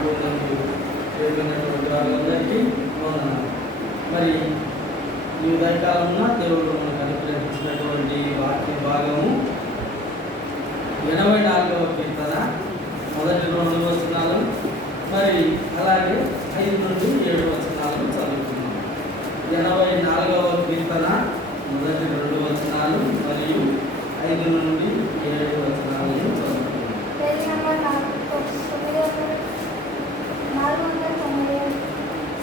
ప్రభువునందు చేరినటువంటి వారందరికీ మరి ఈ ఉదయకాలంలో దేవుడు మనకు అనుగ్రహించినటువంటి వాక్య భాగము 84వ కీర్తన మొదటి 2 వచనాలు మరి అలాగే 5 నుండి 7 వచనాలు చదువుకున్నాం. 84వ కీర్తన మొదటి 2 వచనాలు మరియు 5 నుండి 7 వచనాలను చదువుకున్నాం.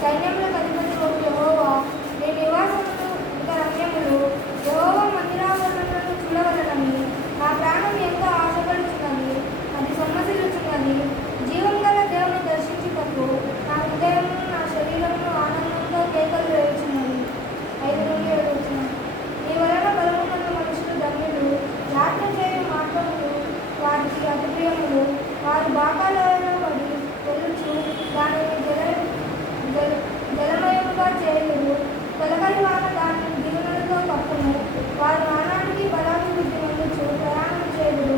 సైన్యములకు అధిపతి యెహోవా, నీ నివాసములు ఇంకా రమ్యములు, యెహోవా మందిరావరణములను చూడవలనని నా ప్రాణం ఎంతో ఆశపడుచున్నది, అది సొమ్మసిల్లుచున్నది. జీవం గల దేవుని దర్శించుటకు నా హృదయము నా శరీరము ఆనందంతో కేకలు వేయుచున్నది. 5 నుండి 7 వచనం. నీ వలన బలమున్న మనుషులు ధన్యులు, యాత్ర చేయు మార్గములు వారికి అతి ప్రియములు. వారు బాకాలలో పడి వెళ్ళుచు దానిని జలమయముగా చేయురు. తొలకరి వాన దానిని దీవెనలతో కప్పును. వారు నానాటికి బలాభివృద్ధి పొందుచు ప్రయాణం చేయురు.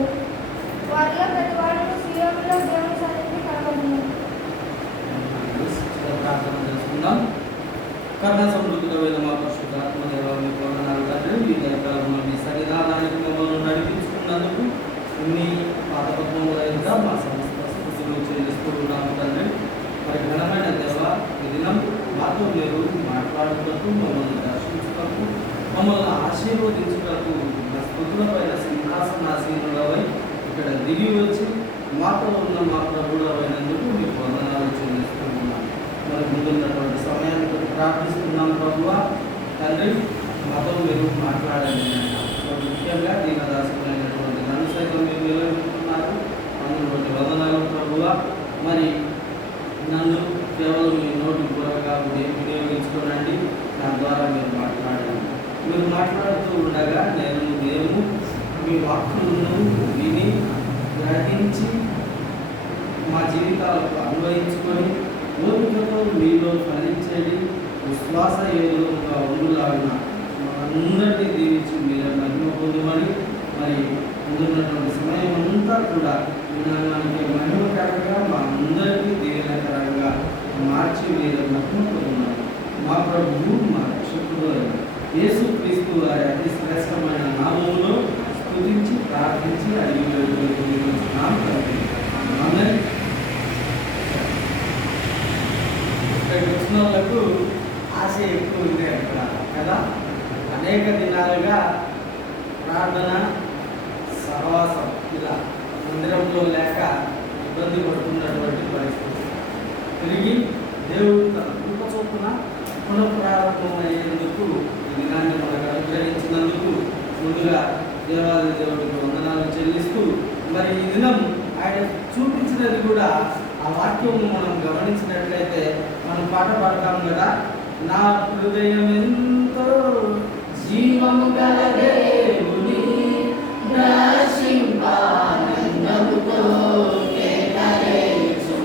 వారిలో ప్రతి వాడును సీయోనులో దేవుని సన్నిధిని కనబడును. కరుణ సమృద్ధులైన మా పరిశుద్ధాత్మ దేవా, మీ వందనాలు తండ్రి. మీ దయకాలంలో మీ సన్నిధానానికి మమ్మల్ని నడిపించుకున్నందుకు మీ పాదపద్మములైన మా సమస్త స్థుతులు చెల్లిస్తూ ఉన్నాము తండ్రి. మరి ఘనమైన దేవ, ఈ దినం మాతో మీరు మాట్లాడుటకు, మమ్మల్ని దర్శించుటకు, మమ్మల్ని ఆశీర్వదించుటకు మా స్థుతులపైన సింహాసనాసీనులవై ఇక్కడ దిగి వచ్చి మాతో ఉన్న మా ప్రభువులైనందుకు మీకు వందనాలు చెల్లిస్తూ ఉన్నాం. మరి ముందున్నటువంటి సమయానికి ప్రార్థిస్తున్నాం ప్రభువా తండ్రి, మాతో మీరు మాట్లాడండి. ముఖ్యంగా దీనదాసులైనటువంటి నన్ను సైతం మీరు నిలబెట్టుకున్నారు. అందులోని వందనాలు ప్రభువా. మరి నన్ను కేవలం మీ నోటి కూరగా వినియోగించుకోనండి. నా ద్వారా మీరు మాట్లాడండి. మీరు మాట్లాడుతూ ఉండగా నేను మీ వాక్కులను విని గ్రహించి మా జీవితాలకు అన్వయించుకొని ఓపికతో మీలో ఫలించేది విశ్వాస యోగులుగా ఉండులాగిన అందరినీ దీవించి మీరు మహిమ పొందమని, మరి ముందున్నటువంటి సమయం అంతా కూడా విధానానికి మహిమకరంగా మా అందరికీ దీవెనకరంగా మార్చి మీరు మహిమ పొందమని మా ప్రభువు మా రక్షకుడు యేసుక్రీస్తు వారి అతి శ్రేష్టమైన నామములో స్తుతించి ప్రార్థించి అడిగి వేడుకుంటున్నాం తండ్రి. ఆమేన్. ఇక్కడికి వచ్చిన వాళ్ళకు ఆశ ఎక్కువ ఉంది అక్కడ కదా. అనేక దినాలుగా ప్రార్థన సహవాసం ఇలా మందిరంలో లేక ఇబ్బంది పడుతున్నటువంటి పరిస్థితి. తిరిగి దేవుడు తన కృప చొప్పున పునఃప్రారంభమయ్యేందుకు ఈ దినాన్ని మనకు అనుగ్రహించినందుకు ముందుగా దేవాలయ దేవుడికి వందనాలు చెల్లిస్తూ, మరి ఈ దినం ఆయన చూపించినది కూడా ఆ వాక్యము మనం గమనించినట్లయితే మనం పాట పాడతాం కదా, నా హృదయం ఎంతో జీవము గల దేవుని దర్శింపానందముతో కేకలేచున్నది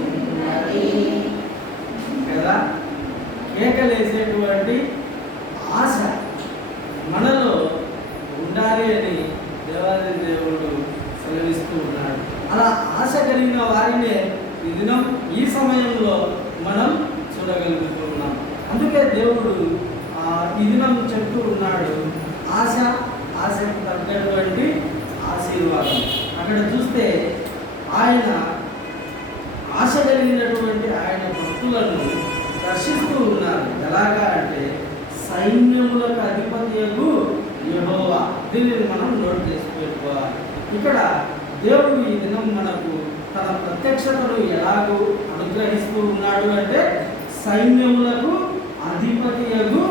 కదా. కేకలేసేటువంటి ఆశ మనలో ఉండాలి అని దేవాలయ దేవుడు సెలవిస్తూ ఉన్నాడు. అలా ఆశ కలిగిన వారినే ఈ దినం ఈ సమయంలో మనం చూడగలుగుతూ ఉన్నాం. అందుకే దేవుడు ఈ దినం చెప్తూ ఉన్నాడు, ఆశకు తగ్గటువంటి ఆశీర్వాదం. అక్కడ చూస్తే ఆయన ఆశ కలిగినటువంటి ఆయన భక్తులను దర్శిస్తూ ఉన్నారు. ఎలాగా అంటే సైన్యములకు అధిపతియగు యెహోవా. దీనిని మనం నోట్ చేసి పెట్టుకోవాలి. ఇక్కడ దేవుడు ఈ దినం మనకు తన ప్రత్యక్షతను ఎలాగూ అనుగ్రహిస్తూ ఉన్నాడు అంటే సైన్యములకు అధిపతియగు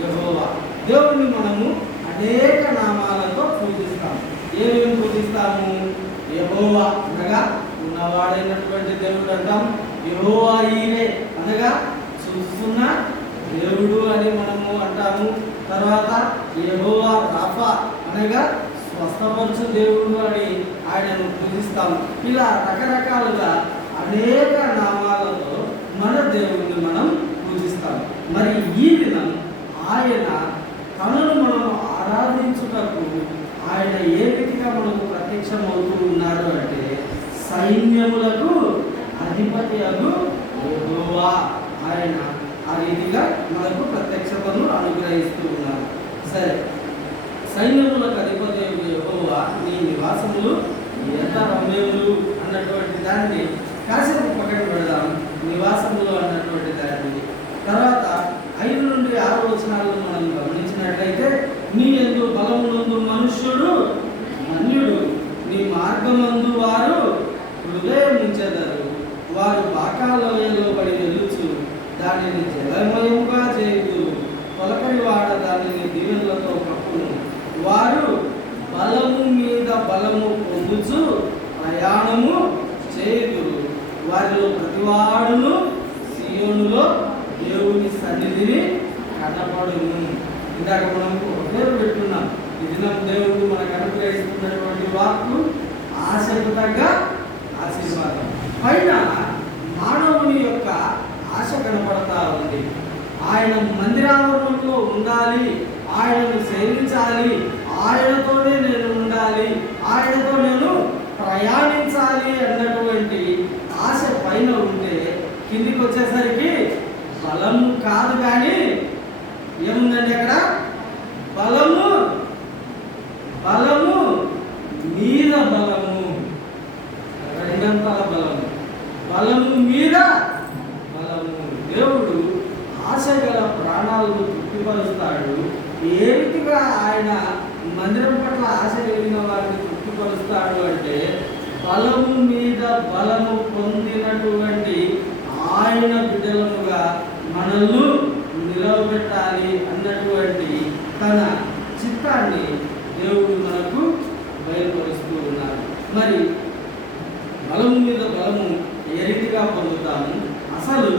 యెహోవా. దేవుడిని మనము అనేక నామాలతో పూజిస్తాం. ఏమేమి పూజిస్తాము? యెహోవా అనగా ఉన్నవాడైనటువంటి దేవుడు అంటాం. యెహోవా ఈరే అనగా చూస్తున్న దేవుడు అని మనము అంటాము. తర్వాత యెహోవా రాఫా అనగా స్వస్థపరచు దేవుడు అని ఆయనను పూజిస్తాము. ఇలా రకరకాలుగా అనేక నామాలతో మన దేవుడిని మనం పూజిస్తాము. మరి ఈ దినం ఆయన తనను మనం ఆరాధించుటకు ఆయన ఏ రీతిగా మనకు ప్రత్యక్షమవుతూ ఉన్నాడు అంటే సైన్యములకు అధిపతి అగు యెహోవా. ఆయన ఆ రీతిగా మనకు ప్రత్యక్షతను అనుగ్రహిస్తూ ఉన్నారు. సరే, సైన్యములకు అధిపతి అగు యెహోవా నీ నివాసములు ఎంత రమ్యములు అన్నటువంటి దాన్ని కాసేపు పక్కన పెడదాం. నివాసములు అన్నటువంటి దాన్ని తర్వాత 5 నుండి 6 వచనాలను మనం గమనించినట్లయితే, నీ యందు బలమునందు మనుష్యుడు మన్యుడు, నీ మార్గమందు వారు హృదయముంచెదరు, వారు బాకాలోయలో పడి వెలుచు దానిని జలమయముగా చేయుదు, తొలకరి వాడ దానిని దీవెనలతో కప్పును, వారు బలము మీద బలము పొందుచు ప్రయాణము చేయుదురు, వారిలో ప్రతివాడును సీయోనులో దేవుని సన్నిధిని కనపడును. ఇందాక మనం ఒక పేరు పెట్టున్నాం. ఈ దినం దేవుడు మనకు అనుగ్రహిస్తున్నటువంటి వాక్కు ఆశకు తగ్గ ఆశీర్వాదం. పైన మానవుని యొక్క ఆశ కనపడతా ఉంది. ఆయన మందిరావరణంలో ఉండాలి, ఆయనను సేవించాలి, ఆయనతోనే నేను ఉండాలి, ఆయనతో నేను ప్రయాణించాలి అన్నటువంటి ఆశ పైన ఉంటే, కిందికి వచ్చేసరికి బలము కాదు కానీ ఏముందండి అక్కడ? బలము బలము మీద బలము. రెండంతల బలము, బలము మీద బలము. దేవుడు ఆశ గల ప్రాణాలను తృప్తిపరుస్తాడు. ఏ రీతిగా ఆయన మందిరం పట్ల ఆశ కలిగిన వారిని తృప్తిపరుస్తాడు అంటే, బలము మీద బలము పొందినటువంటి ఆయన బిడ్డలముగా మనల్ని నిలవబెట్టాలి అన్నటువంటి తన చిత్తాన్ని దేవుడు మనకు బయలుపరుస్తూ ఉన్నారు. మరి బలము మీద బలము ఏ రీతిగా పొందుతాము? అసలు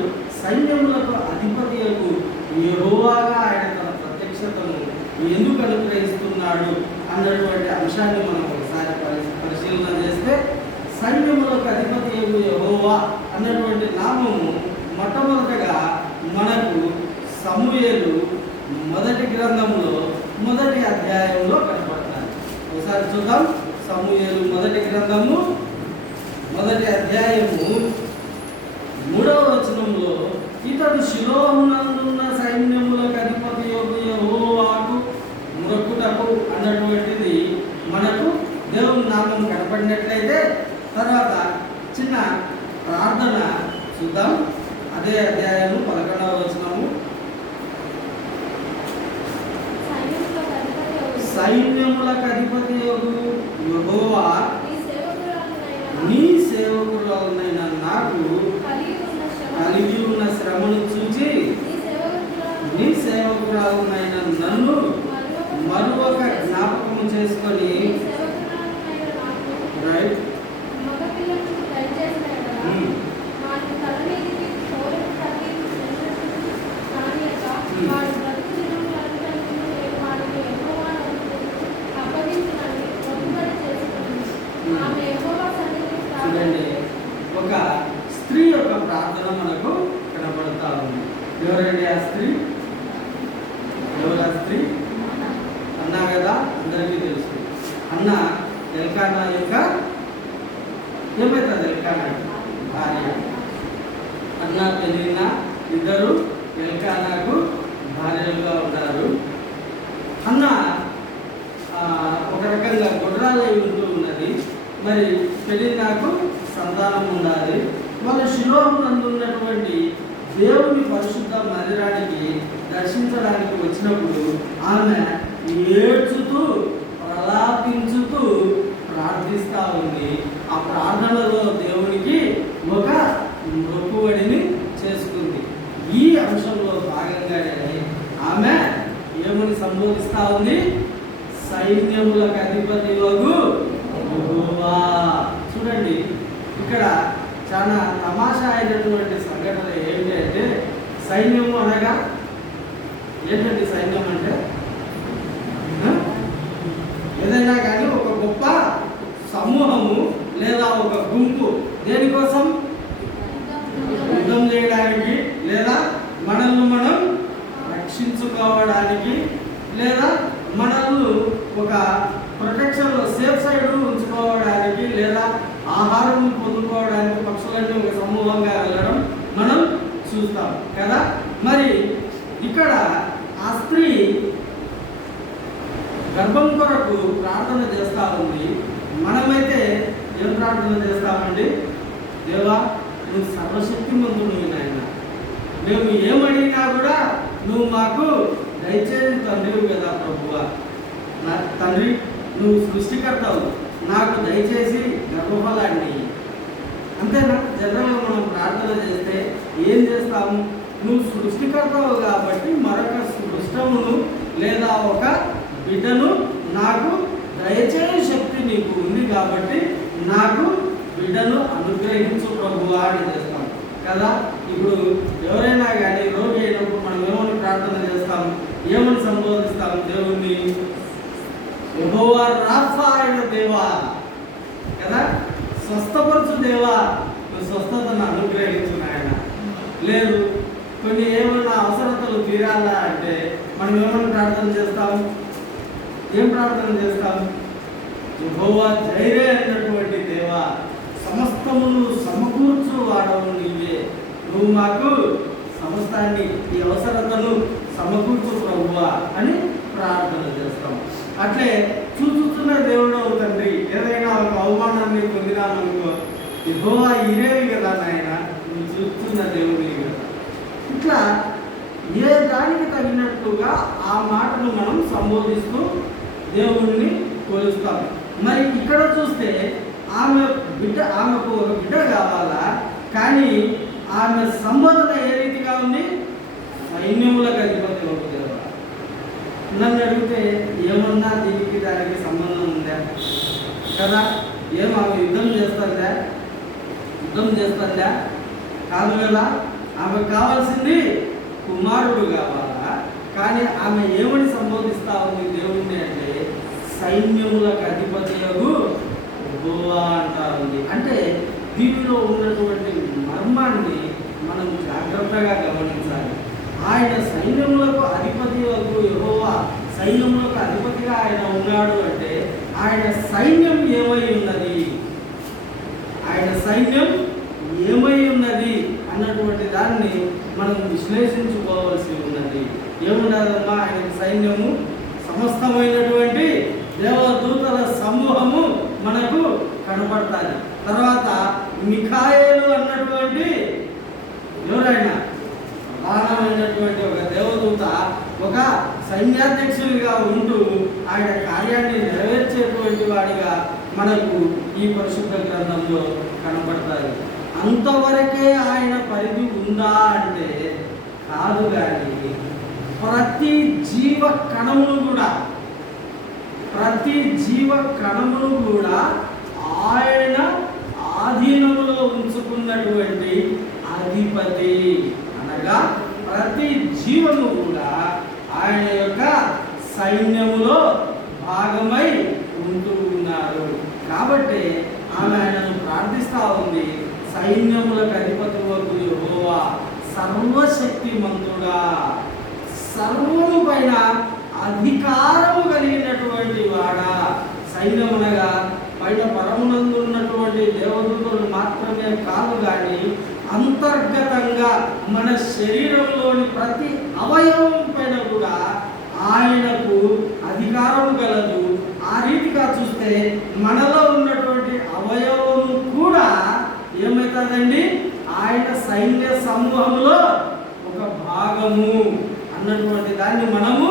సైన్యములకు అధిపతియకు యెహోవాగా ఆయన తన ప్రత్యక్షతను ఎందుకు అనుగ్రహిస్తున్నాడు అన్నటువంటి అంశాన్ని మనం ఒకసారి పరిశీలన చేస్తే, సైన్యములకు అధిపతియకు యెహోవా అన్నటువంటి నామము మొట్టమొదటగా మనకు సమూయేలు మొదటి గ్రంథంలో మొదటి అధ్యాయంలో కనపడుతుంది. ఒకసారి చూద్దాం. సమూయేలు మొదటి గ్రంథము మొదటి అధ్యాయము 3వ వచనంలో, ఇతడు షిలోహునందున్న సైన్యములకు అధిపతి యెహోవాకు మొక్కుటకు అన్నటువంటిది మనకు దేవుని నామం కనపడినట్లయితే, తర్వాత చిన్న ప్రార్థన చూద్దాం. అదే అధ్యాయము 11వ వచనము, సైన్యములకు అధిపతి యెహోవా నీ సేవకురాలనైన నాకు కలిగి ఉన్న శ్రమను చూచి నీ సేవకురాలనైన నన్ను మరొక జ్ఞాపకం చేసుకొని రైట్ చూడండి, ఒక స్త్రీ యొక్క ప్రార్థన మనకు కనబడతా ఉంది. ఎవరండి ఆ స్త్రీ? ఎవరు ఆ స్త్రీ? అన్నా కదా, అందరికీ తెలుసు. అన్న ఎల్కానా యొక్క ఏమవుతుంది? ఎల్కానా భార్య. అన్న పెనిన్నా ఇద్దరు ఎల్కానాకు భార్యలుగా ఉన్నారు. అన్న ఒక రకంగా గొడ్రాలై ఉంటూ ఉన్నది. మరి పెనిన్నాకు సంతానం ఉండాలి. వాళ్ళ షిలోహునందు ఉన్నటువంటి దేవుని పరిశుద్ధ మందిరానికి దర్శించడానికి వచ్చినప్పుడు ఆమె ఏడ్చుతూ ప్రలాపించుతూ ప్రార్థిస్తూ ఉంది. ఆ ప్రార్థనలో దేవునికి ఒక మొక్కుబడిని చేసుకుంది. ఈ అంశంలో భాగంగానే ఆమె ఏమని సంబోధిస్తూ ఉంది? సైన్యములకు అధిపతియగు యెహోవా. చూడండి, ఇక్కడ చాలా తమాషా అయినటువంటి సంఘటన ఏంటి అంటే, సైన్యము అనగా ఏంటండి? సైన్యం అంటే ఏదైనా కానీ ఒక గొప్ప సమూహము లేదా ఒక గుంపు దేనికోసం? యుద్ధం చేయడానికి, లేదా మనల్ని మనం రక్షించుకోవడానికి, లేదా మనల్ని ఒక ప్రొటెక్షన్లో సేఫ్ సైడ్ ఉంచుకోవడానికి, లేదా ఆహారం పొందుకోవడానికి పక్షులన్నీ ఒక సమూహం కదా. మరి ఇక్కడ ఆ స్త్రీ గర్భం కొరకు ప్రార్థన చేస్తూ ఉంది. మనమైతే ఏం ప్రార్థన చేస్తామండి? దేవా, నువ్వు సర్వశక్తిమంతుడు నాయన, మేము ఏమడిగినా కూడా నువ్వు మాకు దయచేసి తండ్రివి కదా ప్రభువా. నా తండ్రి, నువ్వు సృష్టికర్తవు, నాకు దయచేసి గర్భఫలాన్ని. అంతేనా? జనరల్గా మనం ప్రార్థన చేస్తే ఏం చేస్తాము? నువ్వు సృష్టికర్తవు కాబట్టి మరొక సృష్టమును లేదా ఒక బిడ్డను నాకు దయచేయ శక్తి నీకు ఉంది కాబట్టి నాకు బిడ్డను అనుగ్రహించు ప్రభువా అని చేస్తాం కదా. ఇప్పుడు ఎవరైనా కానీ రోగి అయినప్పుడు మనం ఏమని ప్రార్థన చేస్తాం? ఏమని సంబోధిస్తాం దేవుణ్ణి? యెహోవా రాఫా అయిన దేవా కదా, స్వస్థపరచు దేవా, నువ్వు స్వస్థతను అనుగ్రహించు నాయన. లేదు, కొన్ని ఏమైనా అవసరతలు తీరాలా అంటే మనం ఏమని ప్రార్థన చేస్తాం? ఏం ప్రార్థన చేస్తాం? యెహోవా జైరే అయినటువంటి దేవా, సమస్తమును సమకూర్చు వాడవు నీవే, నువ్వు మాకు సమస్తాన్ని, ఈ అవసరతను సమకూర్చు ప్రభువా అని ప్రార్థన చేస్తాం. అట్లే చూస్తున్న దేవుడు తండ్రి, ఏదైనా ఒక అవమానాన్ని పొందినామనుకో, యెహోవా ఇరేవి కదా నాయన, నువ్వు చూస్తున్న దేవుడివి కదా. ఇట్లా ఏ దానికి తగినట్టుగా ఆ మాటను మనం సంబోధిస్తూ దేవుణ్ణి కొలుస్తాం. మరి ఇక్కడ చూస్తే ఆమెకు ఒక బిడ్డ కావాలా, కానీ ఆమె సంబోధన ఏ రీతిగా ఉంది? సైన్యములకు అధిపతి ఒక దేవా. నన్ను అడిగితే ఏమన్నా దీనికి దానికి సంబంధం ఉందా కదా? ఆమె యుద్ధం చేస్తుందా? కాదు కదా. ఆమెకు కావాల్సింది కుమారుడు కావాలా, కానీ ఆమె ఏమని సంబోధిస్తా ఉంది దేవుణ్ణి అంటే సైన్యములకు అధిపతియగు యెహోవా అంటా ఉంది. అంటే దీనిలో ఉన్నటువంటి మర్మాన్ని మనం జాగ్రత్తగా గమనించాలి. ఆయన సైన్యములకు అధిపతియగు యెహోవా, సైన్యములకు అధిపతిగా ఆయన ఉన్నాడు అంటే ఆయన సైన్యం ఏమై ఉన్నది, ఆయన సైన్యం ఏమై ఉన్నది అన్నటువంటి దాన్ని మనం విశ్లేషించుకోవాల్సి ఉన్నది. ఏమున్నదమ్మా? ఆయన సైన్యము సమస్తమైనటువంటి దేవదూతల సమూహము మనకు కనపడుతుంది. తర్వాత మిఖాయేలు అన్నటువంటి ఎవరైనా ప్రధానమైనటువంటి ఒక దేవదూత ఒక సైన్యాధ్యక్షుడిగా ఉంటూ ఆయన కార్యాన్ని నెరవేర్చేటువంటి వాడిగా మనకు ఈ పరిశుద్ధ గ్రంథంలో కనపడతాయి. అంతవరకే ఆయన పరిధి ఉందా అంటే కాదు. కానీ ప్రతి జీవ కణమును కూడా ఆయన ఆధీనంలో ఉంచుకున్నటువంటి అధిపతి. అనగా ప్రతి జీవము కూడా ఆయన యొక్క సైన్యములో భాగమై ఉంటూ ఉన్నారు. కాబట్టి ఆమె ఆయనను ప్రార్థిస్తూ ఉంది, సైన్యములకు అధిపతి వరకు యెహోవా సర్వశక్తిమంతుడా, సర్వము పైన అధికారము కలిగినటువంటి వాడా. సైన్యం అనగా పైన పరమునందు ఉన్నటువంటి దేవదూతలు మాత్రమే కాదు, కానీ అంతర్గతంగా మన శరీరంలోని ప్రతి అవయవం పైన కూడా ఆయనకు అధికారం కలదు. ఆ రీతిగా చూస్తే మనలో ఉన్నటువంటి అవయవం కూడా ఏమవుతుందండి? ఆయన సైన్య సమూహంలో ఒక భాగము అన్నటువంటి దాన్ని మనము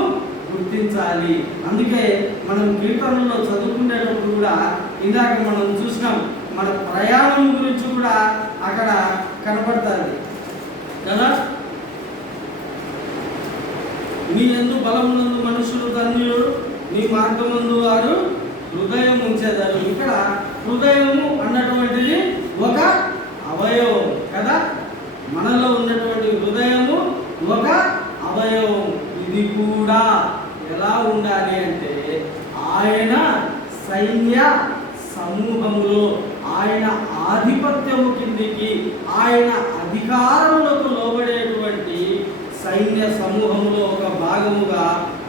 గుర్తించాలి. అందుకే మనం కీర్తనలో చదువుకునేటప్పుడు కూడా ఇందాక మనం చూసినాం, మన ప్రయాణం గురించి కూడా అక్కడ కనపడుతుంది కదా. నీ యందు బలమునందు మనుషులు ధన్యులు, నీ మార్గమందు వారు హృదయం ఉంచేదారు. ఇక్కడ హృదయము అన్నటువంటిది ఒక అవయవం కదా. మనలో ఉన్నటువంటి హృదయము ఒక అవయవం. ఇది కూడా ఎలా ఉండాలి అంటే ఆయన సైన్య సమూహములో, ఆయన ఆధిపత్యము కిందికి, ఆయన అధికారములకు లోబడేటువంటి సైన్య సమూహంలో ఒక భాగముగా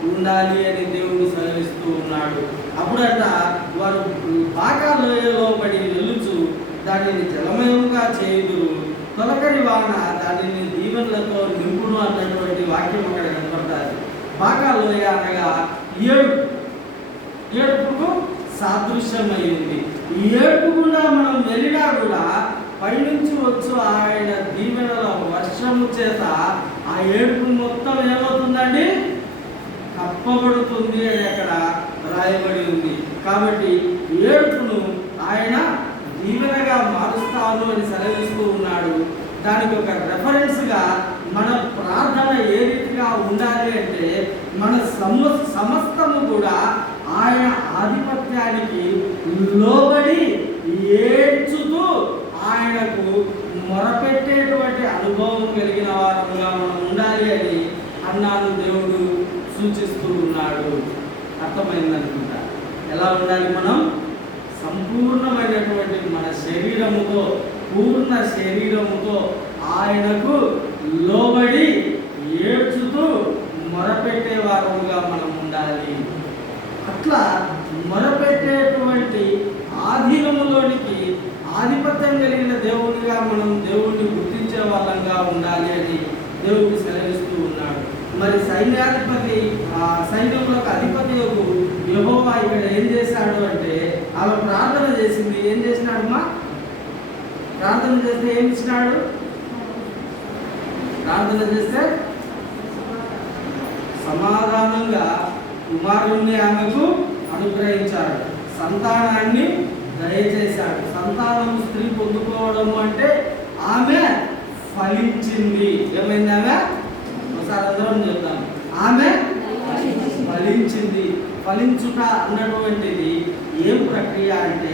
ఉండాలి అని దేవుడు సెలవిస్తూ ఉన్నాడు. అప్పుడంట వారు బాగా లోయలో పడి నిలుచు దానిని జలమయముగా చేయుదురు, తొలకరి వాన దానిని దీవెనలతో నింపును అన్నటువంటి వాక్యం అక్కడ కనపడతారు. బాగా లోయ అనగా ఏడుపుకు సాదృశ్యమైంది. ఈ ఏడుపు గుండా మనం వెళ్ళినా కూడా పైనుంచి వచ్చు ఆయన దీవెనల వర్షము చేత ఆ ఏడుపు మొత్తం ఏమవుతుందండి? కప్పబడుతుంది అని అక్కడ రాయబడి ఉంది. కాబట్టి ఏడుపును ఆయన దీవెనగా మారుస్తాను అని సెలవిస్తూ ఉన్నాడు. దానికి ఒక రెఫరెన్స్గా మన ప్రార్థన ఏ రీతిగా ఉండాలి అంటే, మన సమస్తము కూడా ఆయన ఆధిపత్యానికి లోబడి ఏడ్చుతూ ఆయనకు మొరపెట్టేటువంటి అనుభవం కలిగిన వారముగా మనం ఉండాలి అని అన్నాను దేవుడు సూచిస్తూ ఉన్నాడు. అర్థమైందనుకుంటా. ఎలా ఉండాలి మనం? సంపూర్ణమైనటువంటి మన శరీరముతో, పూర్ణ శరీరముతో ఆయనకు లోబడి ఏడ్చుతూ మొరపెట్టే వారముగా మనం ఉండాలి. అట్లా మొరపెట్టేటువంటి ఆధీనములోనికి ఆధిపత్యం కలిగిన దేవునిగా మనం దేవుణ్ణి గుర్తించే వాళ్ళంగా ఉండాలి అని దేవుడు సెలవిస్తూ ఉన్నాడు. మరి సైన్యములకు అధిపతి యెహోవా ఇక్కడ ఏం చేశాడు అంటే, ఆమె ప్రార్థన చేసింది. ఏం చేసినాడమ్మా? ప్రార్థన చేస్తే ఏం ఇచ్చినాడు? ప్రార్థన చేస్తే సమాధానంగా కుమారుణ్ణి ఆమెకు అనుగ్రహించాడు, సంతానాన్ని దయచేశాడు. సంతానం స్త్రీ పొందుకోవడం అంటే ఆమె ఫలించింది. ఏమైంది? ఆమె ఒకసారి అందరం చెప్తాం, ఆమె ఫలించింది. ఫలించుట అన్నటువంటిది ఏం ప్రక్రియ అంటే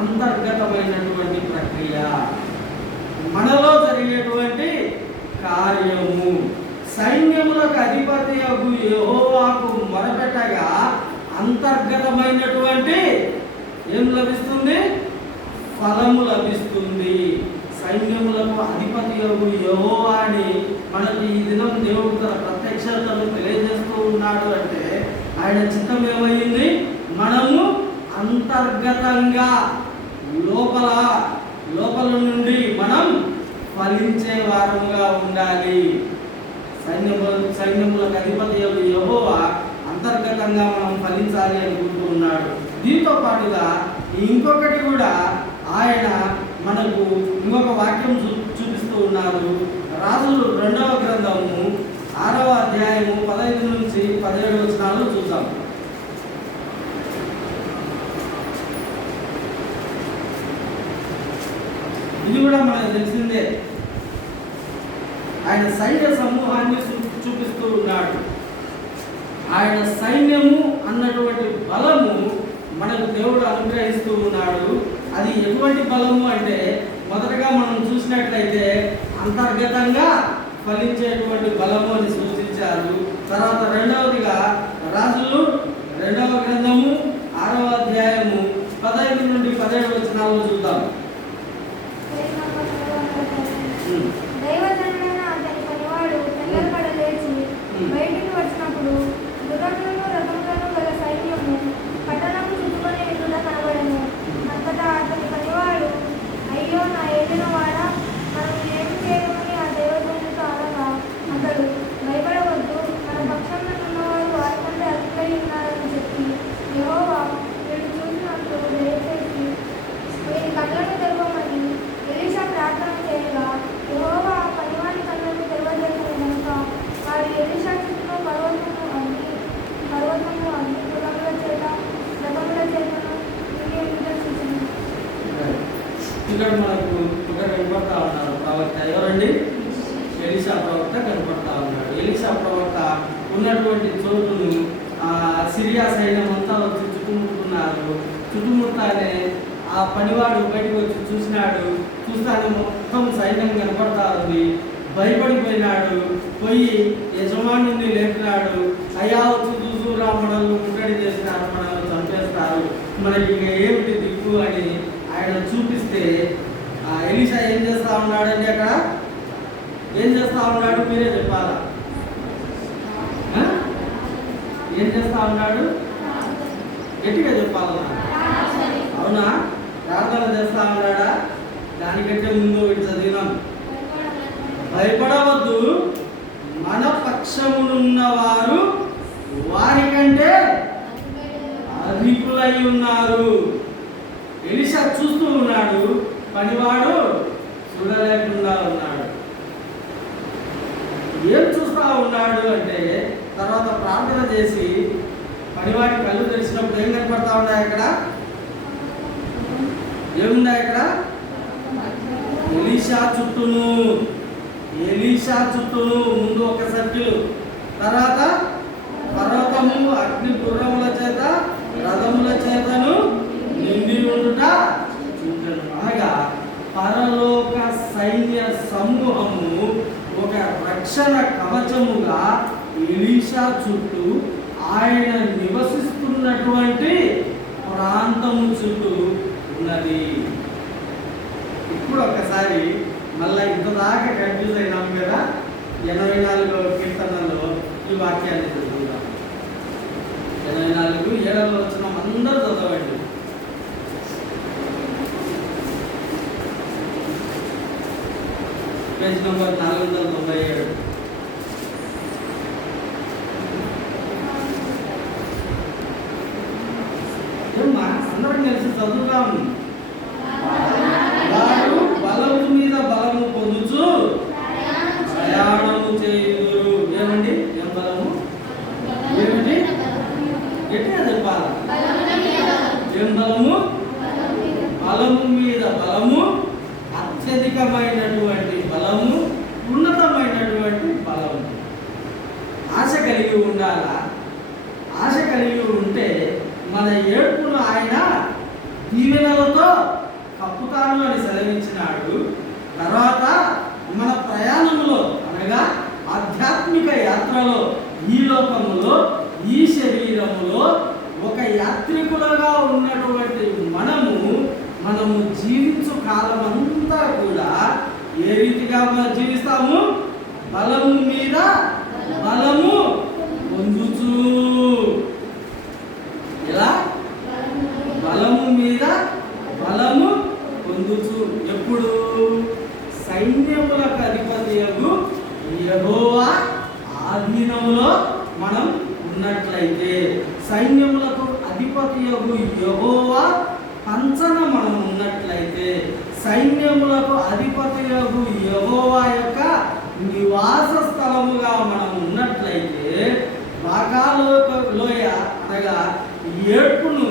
అంతర్గతమైనటువంటి ప్రక్రియ, మనలో జరిగేటువంటి కార్యము. సైన్యములకు అధిపతి యెహోవాకు మొరపెట్టగా అంతర్గతమైనటువంటి ఏం లభిస్తుంది? ఫలము లభిస్తుంది. సైన్యములకు అధిపతి యెహోవా అని మనకి ఈ దినం దేవుడు తన ప్రత్యక్షతను తెలియజేస్తూ ఉన్నాడు. అంటే ఆయన చిత్తం ఏమైంది? మనము అంతర్గతంగా లోపల నుండి మనం ఫలించే వారముగా ఉండాలి. సైన్యములకు అధిపతి యెహోవా అంతర్గతంగా మనం ఫలించాలి అనుకుంటూ ఉన్నాడు. దీంతో పాటుగా ఇంకొకటి కూడా ఆయన మనకు ఇంకొక వాక్యం చూపిస్తూ ఉన్నారు. రాజులు 2వ గ్రంథము 6వ అధ్యాయము 15 నుంచి 17 వచనాలు చూద్దాం. ఇది కూడా మనకు తెలిసిందే. ఆయన సైన్య సమూహాన్ని చూపిస్తూ ఉన్నాడు. ఆయన సైన్యము అన్నటువంటి బలము మనకు దేవుడు అనుగ్రహిస్తూ ఉన్నాడు. అది ఎటువంటి బలము అంటే, మొదటగా మనం చూసినట్లయితే అంతర్గతంగా ఫలించేటువంటి బలము అని సూచించారు. తర్వాత రెండవదిగా రాజులు 2వ గ్రంథము 6వ అధ్యాయము 15 నుండి 17 వచనాలను చూద్దాం. దైవజనుడైన అతని పనివాడు తెల్లపడ లేచి బయటికి వచ్చినప్పుడు గుర్రములను రథములను గల సైన్యము పట్టణము చుట్టుకొని ఎదుట కనబడెను. అంతటా అతని పనివాడు, అయ్యో నా ఏలినవాడా, మనం ఏమి చేయమని ఆ దైవజనుడితో అనగా, అతడు, భయపడవద్దు, మన పక్షంలో ఉన్నవారు వారికంటే అధికై ఉన్నారని చెప్పి, యెహోవా వీడు చూసినట్లు దయచేసి వీరి కళ్ళను తెరవమని ఎలీషా ప్రార్థన చేయగా, యెహోవా పనివాని కళ్ళను తెరవజేసిన కనుక వారు ఎలీషా చుట్టూ పర్వతము అగ్ని కులముల చేత రథముల చేతను చూసింది. ఇక్కడ మనకు ఒకరు కనపడతా ఉన్నారు ప్రవక్త. ఎవరండి? ఎలీషా ప్రవక్త కనపడతా ఉన్నాడు. ఎలీషా ప్రవక్త ఉన్నటువంటి చోటును సిరియా సైన్యం అంతా వచ్చి చుట్టుముట్టుకున్నారు. చుట్టుముట్టానే ఆ పనివాడు బయటకు వచ్చి చూసినాడు. చూస్తానే మొత్తం సైన్యం కనపడతా ఉంది. భయపడిపోయినాడు. పోయి యజమానుని లేపినాడు. అయ్యా వచ్చి చూసురా, మనల్ని ముట్టడి చేసినారు, మనల్ని చంపేస్తారు, మనకి ఇక ఏమిటి దిక్కు అని ఆయన చూపిస్తే ఎలీషా ఏం చేస్తా ఉన్నాడండి? అక్కడ ఏం చేస్తా ఉన్నాడు? మీరే చెప్పాలా? ఏం చేస్తా ఉన్నాడు? గట్టిగా చెప్పాలన్నా? అవునా? ప్రార్థన చేస్తా ఉన్నాడా? దానికంటే ముందు ఒకటి చదివినాం, భయపడవద్దు, మన పక్షమునున్న వారు వారికంటే అధికులై ఉన్నారు. ఎలీషా చూస్తూ ఉన్నాడు, పనివాడు చూడలేకుండా ఉన్నాడు. ఏం చూస్తా ఉన్నాడు అంటే, తర్వాత ప్రార్థన చేసి పనివాడి కళ్ళు తెరిచినప్పుడు ఏం కనపడతా ఉన్నాయి అక్కడ? ఏముందా అక్కడ? ఎలీషా చుట్టూను, ఎలీషా చుట్టూను ముందు ఒక సర్కిల్, తర్వాత పర్వతము అగ్ని గుర్రముల చేత రథముల చేతను నిండి ఉండుట చూడను. అనగా పరలోక సైన్య సమూహము ఒక రక్షణ కవచముగా ఎలీషా చుట్టూ, ఆయన నివసిస్తున్నటువంటి ప్రాంతము చుట్టూ ఉన్నది. ఇప్పుడు ఒకసారి మళ్ళీ ఇంతదాకా కన్ఫ్యూజ్ అయినాం కదా, 84వ కీర్తనలో ఈ వాక్యాన్ని చదువుతాం. 84 7వ వచనం అందరూ చదవండి. Page number 497. ఏమ్మా అందరం కలిసి చదువుతాం. వారు బలము మీద బలము పొందుచు ప్రయాణము చేయుదురు. ఏమండి? ఏం బలము? ఏమిటి? గట్టిగా చెప్పాలి. ఏం బలము? బలము మీద బలము, అత్యధికమైనటువంటి బలము, ఉన్నతమైనటువంటి బలము. ఆశ కలిగి ఉండాలా? ఆశ కలిగి ఉంటే మన ఏడుపును ఆయన దీవెనలతో కప్పుతాను అని సెలవించినాడు. తర్వాత మన ప్రయాణంలో అనగా ఆధ్యాత్మిక యాత్రలో, ఈ లోకములో, ఈ శరీరములో ఒక యాత్రికులుగా ఉన్నటువంటి మనము జీవించు కాలం అంతా కూడా ఏ రీతిగా మనం జీవిస్తాము? బలము మీద బలము పొందుచు. ఎలా? బలము మీద బలము పొందుచు. ఎప్పుడు? సైన్యములకు అధిపతియగు యెహోవా ఆధీనంలో మనం ఉన్నట్లయితే, సైన్యములకు అధిపతియగు యెహోవా పంచన మనం ఉన్నట్లయితే, సైన్యములకు అధిపతియగు యెహోవా యొక్క నివాస స్థలముగా మనం ఉన్నట్లయితే, లోయ అనగా ఏడ్పును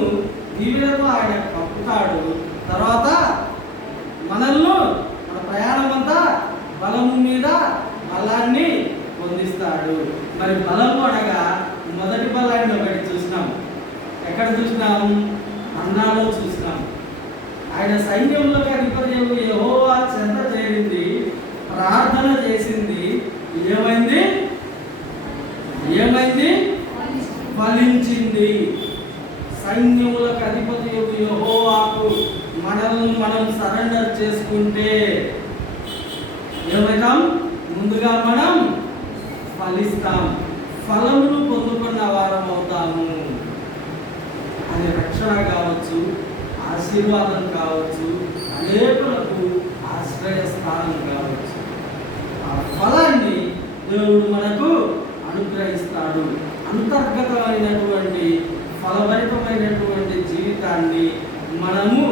దీవెనతో ఆయన కప్పుతాడు. తర్వాత మనల్ని మన ప్రయాణం అంతా బలము మీద బలాన్ని పొందిస్తాడు. మరి బలము అనగా మొదటి బలాన్ని ఒకటి చూసినాం. ఎక్కడ చూసినాం? అన్నాలో చూసినాం. ఆయన సైన్యంలోకి అధిపతి యెహోవా చెంత చేరింది, ప్రార్థన చేసింది. ఏమైంది? ఫలించింది. సైన్యములకు అధిపతి యెహోవాకు మనల్ని మనం సరెండర్ చేసుకుంటే ఏమైతాం? ముందుగా మనం ఫలిస్తాం, ఫలమును పొందుకున్న వారం అవుతాము. అది రక్షణ కావచ్చు, ఆశీర్వాదం కావచ్చు, అనేకులకు ఆశ్రయ స్థానం కావచ్చు. ఆ ఫలాన్ని దేవుడు మనకు అనుగ్రహిస్తాడు. అంతర్గతమైనటువంటి ఫలభరితమైనటువంటి జీవితాన్ని మనము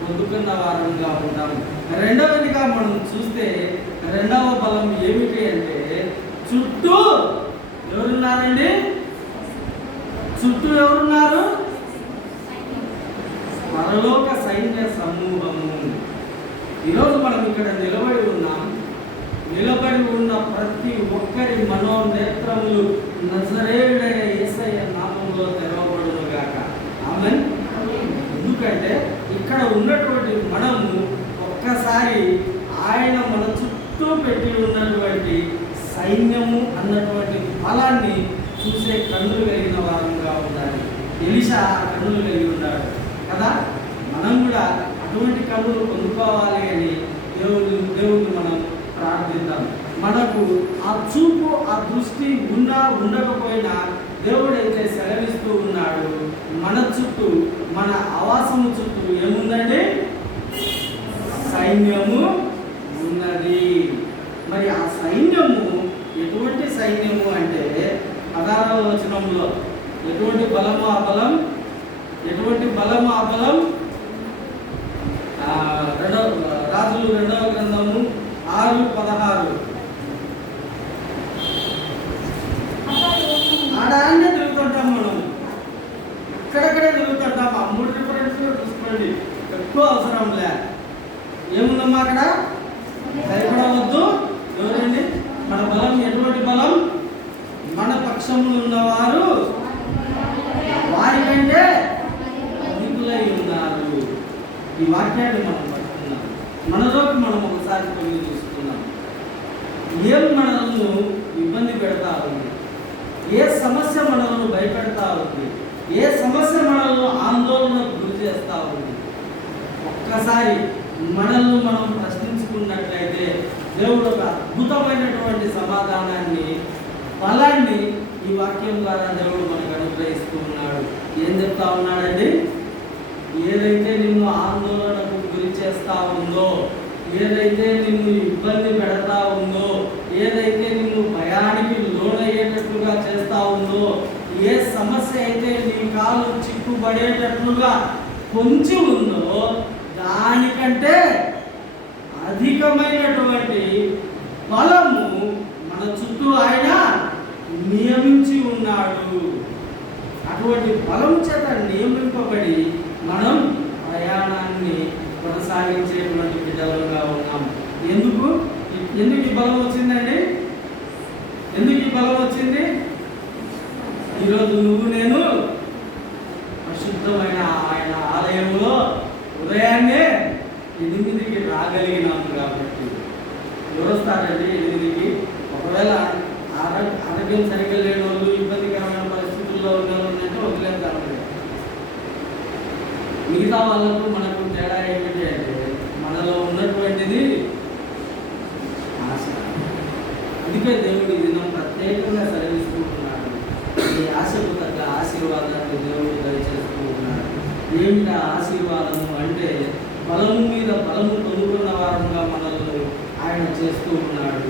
పొందుకున్న వారంగా ఉంటాము. రెండవదిగా మనం చూస్తే, రెండవ బలం ఏమిటి అంటే, చుట్టూ ఎవరున్నారండి? చుట్టూ ఎవరున్నారు? పరలోక సైన్య సమూహము. ఈరోజు మనం ఇక్కడ నిలబడి ఉన్నాం. నిలబడి ఉన్న ప్రతి ఒక్కరి మనోనేత్రములు నజరేయుడైన యేసయ్య నామములో తెరవబడును గాక. ఆమేన్. ఎందుకంటే ఇక్కడ ఉన్నటువంటి మనము ఒక్కసారి ఆయన మన చుట్టూ పెట్టి ఉన్నటువంటి సైన్యము అన్నటువంటి ఫలాన్ని చూసే కన్నులు కలిగిన వారంగా ఉండాలి. ఎలీషా కన్నులు కలిగి ఉన్నాడు కదా. మనం కూడా అటువంటి కన్నులు పొందుకోవాలి అని దేవుడు మనం ప్రార్థిద్దాం. మనకు ఆ చూపు, ఆ దృష్టి ఉన్నా ఉండకపోయినా దేవుడైతే సెలవిస్తూ ఉన్నాడు. మన చుట్టూ, మన ఆవాసము చుట్టూ ఏముందండి? సైన్యము ఉన్నది. మరి ఆ సైన్యము ఎటువంటి సైన్యము అంటే 16వ వచనంలో ఎటువంటి బలము అబలం, ఎటువంటి బలము అబలం, రాజులు 2వ గ్రంథము 6:16 ఆడాన్నే తిరుగుతుంటాం మనం, అక్కడక్కడే తిరుగుతుంటాం. ఆ 3 రిఫరెన్స్ చూసుకోండి, ఎక్కువ అవసరం లే. ఏముందమ్మా అక్కడ? భయపడవద్దు. ఎవరండి? మన బలం ఎటువంటి బలం? మన పక్షములు ఉన్నవారు వారికంటే అధికులై ఉన్నారు. ఈ వాక్యాన్ని మనం పట్టుకున్నాం, మనలోకి మనం ఒకసారి కొన్ని చూసుకున్నాం. ఏం మనలను ఇబ్బంది పెడతా ఉంది, ఏ సమస్య మనలను భయపెడతా ఉంది, ఏ సమస్య మనల్ని ఆందోళనకు గురి చేస్తూ ఉంది, ఒక్కసారి మనల్ని మనం ప్రశ్నించుకున్నట్లయితే దేవుడు ఒక అద్భుతమైనటువంటి సమాధానాన్ని, బలాన్ని ఈ వాక్యం ద్వారా దేవుడు మనకు అనుగ్రహిస్తూ ఉన్నాడు. ఏం చెప్తా ఉన్నాడండి? ఏదైతే నిన్ను ఆందోళనకు గురి చేస్తా ఉందో, ఏదైతే నిన్ను ఇబ్బంది పెడతా ఉందో, ఏదైతే నిన్ను భయానికి లోనయ్యేటట్లుగా చేస్తా ఉందో, ఏ సమస్య అయితే నీ కాలు చిక్కుబడేటట్లుగా పొంచి ఉందో, దానికంటే అధికమైనటువంటి బలము మన చుట్టూ ఆయన నియమించి ఉన్నాడు. అటువంటి బలం చేత నియమింపబడి మనం ప్రయాణాన్ని కొనసాగించేటువంటి బిడ్డలుగా ఉన్నాం. ఎందుకు ఈ బలం వచ్చిందండి? ఎందుకు ఈ బలం వచ్చింది? ఈరోజు నువ్వు నేను పరిశుద్ధమైన ఆయన ఆలయంలో ఉదయాన్నే 8కి రాగలిగినాము కాబట్టి. ఎవరు వస్తారండి 8కి? ఒకవేళ ఆరోగ్యం సరిగ్గా లేని వాళ్ళు, ఇబ్బందికరమైన పరిస్థితుల్లో ఉన్నట్టు వదిలేస్తారు. మిగతా వాళ్ళకు మనకు తేడా ఏమిటి అంటే, మనలో ఉన్నటువంటిది ఆశ. అందుకే దేవుడు ఈ దినం ప్రత్యేకంగా సెలవిస్తున్నాడు. ఈ ఆశకు తగ్గ ఆశీర్వాదాన్ని దేవుడు దయచేస్తూ ఉన్నాడు. ఏమిటా ఆశీర్వాదము అంటే, బలము మీద బలము పొందుకున్న వారంగా మనల్ని ఆయన చేస్తూ ఉన్నాడు.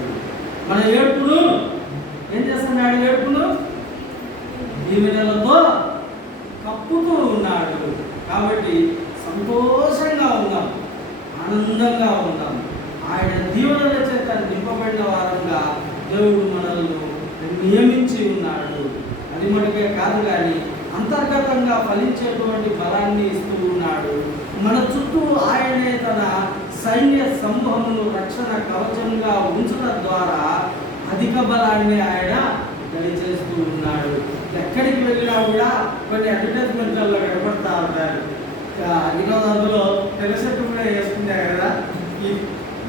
మన ఏడుపును ఏం చేస్తున్నాడు? ఏడుపును దీవెనలతో కప్పుతూ ఉన్నాడు. కాబట్టి సంతోషంగా ఉందాం, ఆనందంగా ఉందాం. ఆయన దీవెనల చేత నింపబడిన వారంగా దేవుడు మనల్ని నియమించి ఉన్నాడు. అది మనకే కాదు కానీ అంతర్గతంగా ఫలించేటువంటి బలాన్ని ఇస్తూ ఉన్నాడు. మన చుట్టూ ఆయనే తన సైన్య సమూహమును రక్షణ కవచంగా ఉంచడం ద్వారా అధిక బలాన్ని ఆయన దయచేస్తూ ఉన్నాడు. ఎక్కడికి వెళ్ళినా కూడా కొన్ని అడ్వర్టైజ్మెంట్లలో కనపడతా ఉంటారు. ఈరోజు అందులో తెలుసట్టు కూడా వేసుకుంటారు కదా.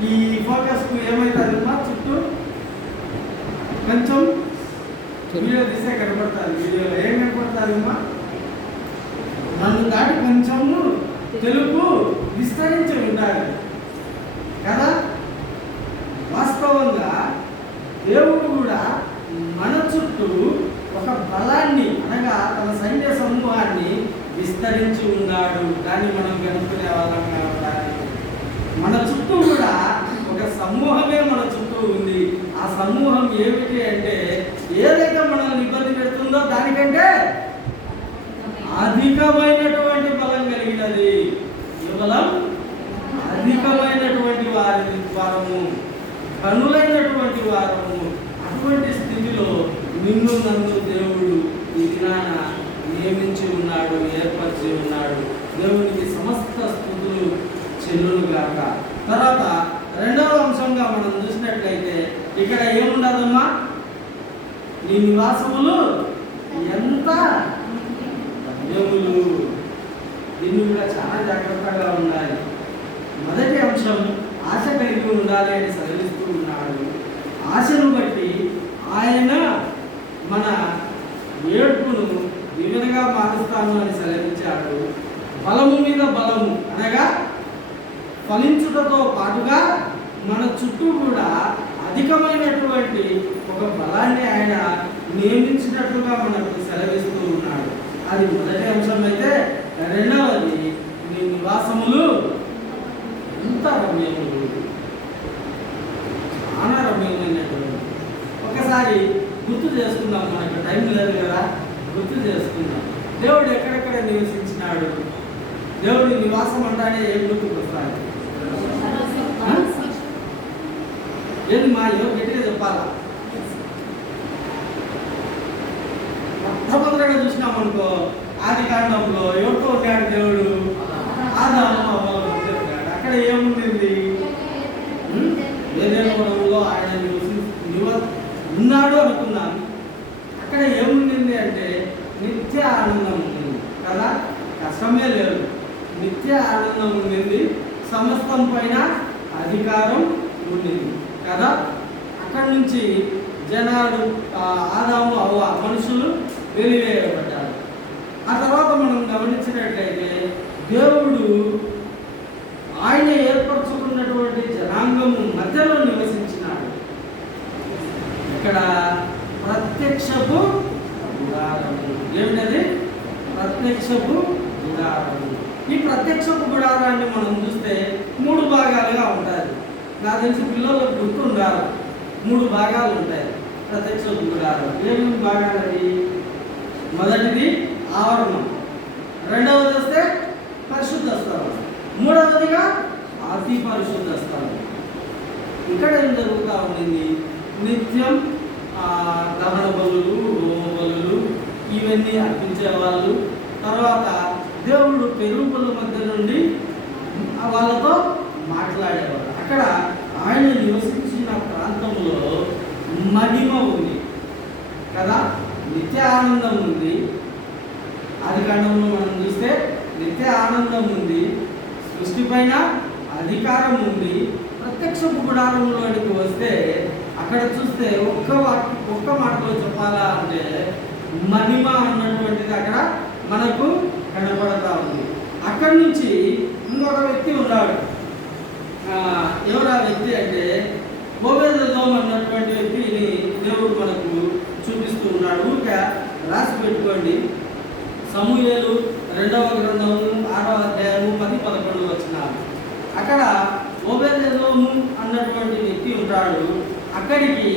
ఈ ఫోకస్కు ఏమవుతుంది మా చుట్టూ కొంచెం వీడియో తీస్తే కనపడతారు. వీడియోలో ఏం కనపడతారు అమ్మా? నన్ను దాటి కొంచెము తెలుగు విస్తరించి ఉంటారు కదా. వాస్తవంగా దేవుడు కూడా మన చుట్టూ ఒక బలాన్ని, అనగా తన సైన్య సమూహాన్ని విస్తరించి ఉన్నాడు. దాన్ని మనం కనుక్కునే వాళ్ళంగా ఉండాలి. మన చుట్టూ కూడా ఒక సమూహమే మన చుట్టూ ఉంది. ఆ సమూహం ఏమిటి అంటే, ఏదైతే మనల్ని ఇబ్బంది పెడుతుందో దానికంటే అధికమైనటువంటి బలం కలిగినది. కేవలం అధికమైనటువంటి వారము, కనులైనటువంటి వారము. అటువంటి స్థితిలో నిన్ను నన్ను దేవుడు ఈ దినాన నియమించి ఉన్నాడు, ఏర్పరిచి ఉన్నాడు. దేవునికి సమస్త స్తుతులు చెల్లును గాక. తర్వాత 2వ అంశంగా మనం చూసినట్లయితే, ఇక్కడ ఏముండదమ్మా? నీ నివాసములు ఎంత ధన్యములు. దీన్ని కూడా చాలా జాగ్రత్తగా ఉండాలి. మొదటి అంశం ఆశ కలిగి ఉండాలి అని సెలవిస్తూ ఉన్నాడు. ఆశను బట్టి ఆయన మన ఏడుపును దీవెనగా మారుస్తాను అని సెలవించాడు. బలము మీద బలము, అనగా ఫలించుటతో పాటుగా మన చుట్టూ కూడా అధికమైనటువంటి ఒక బలాన్ని ఆయన నియమించినట్లుగా మనకు సెలవిస్తూ ఉన్నాడు. అది మొదటి అంశం అయితే, రెండవది నీ నివాసములు ఎంత ఎంత రమ్యములు, చాలా రమ్యమైనటువంటి. ఒకసారి గుర్తు చేసుకుందాం, మనకు టైం లేదు కదా, గుర్తు చేసుకుందాం. దేవుడు ఎక్కడెక్కడ నివసించినాడు? దేవుడి నివాసం అంటానే ఏం గుర్తుకు వస్తాడు? ఏంది మా గట్టిగా చెప్పాలా? మొట్టమొదటిగా చూసినామనుకో, ఆది కాండంలో ఎవరితో ఉన్నాడు దేవుడు? ఆదాము హవ్వలతో ఉన్నాడు. అక్కడ ఏముంది? ఏదైనా వనంలో ఆయన ఉన్నాడు అనుకున్నాను. అక్కడ ఏముంది అంటే నిత్య ఆనందం ఉంది కదా, కష్టమే లేదు, నిత్య ఆనందం ఉండింది, సమస్తం పైన అధికారం ఉండింది కదా. అక్కడి నుంచి జనాలు, ఆదాము అవ్వ మనుషులు వెలివేయబడ్డారు. ఆ తర్వాత మనం గమనించినట్లయితే దేవుడు ఆయన ఏర్పరచుకున్నటువంటి జనాంగము మధ్యలో నివసించినాడు. ఇక్కడ ప్రత్యక్షపు గుడారము. ఏమిటది? ప్రత్యక్షపు గుడారము. ఈ ప్రత్యక్షపు గుడారాన్ని మనం చూస్తే 3 భాగాలుగా ఉంటుంది. నాకు తెలిసి పిల్లలకు గుర్తుండాలి, 3 భాగాలు ఉంటాయి ప్రత్యక్షపు గుడారం. ఏమేమి భాగాలు అది? మొదటిది ఆవరణం, రెండవది వస్తే పరిశుద్ధ స్థలం, మూడవదిగా అతి పరిశుద్ధ స్థలం. ఇక్కడ ఏం జరుగుతూ ఉండింది? నిత్యం దహన బలులు, హోమ బలులు ఇవన్నీ అర్పించేవాళ్ళు. తర్వాత దేవుడు పెరుగుల మధ్య నుండి వాళ్ళతో మాట్లాడేవాడు. అక్కడ ఆయన నివసించిన ప్రాంతంలో మహిమ ఉంది కదా, నిత్య ఆనందం ఉంది. ఆది కాండంలో మనం చూస్తే నిత్య ఆనందం ఉంది, సృష్టి పైన అధికారం ఉంది. ప్రత్యక్ష గుడారంలోనికి వస్తే అక్కడ చూస్తే ఒక్క మాటలో చెప్పాలా అంటే మహిమ అన్నటువంటిది అక్కడ మనకు కనపడతా ఉంది. అక్కడి నుంచి ఇంకొక వ్యక్తి ఉన్నాడు. ఎవరు ఆ వ్యక్తి అంటే ఓబేదెదోము అన్నటువంటి వ్యక్తిని దేవుడు మనకు చూపిస్తూ ఉన్నాడు. ఊరికే రాసి పెట్టుకోండి. సమూయేలు 2వ గ్రంథము 6వ అధ్యాయము 10-11 వచనాలు. అక్కడ ఓబేదెదోము అన్నటువంటి వ్యక్తి ఉంటాడు. అక్కడికి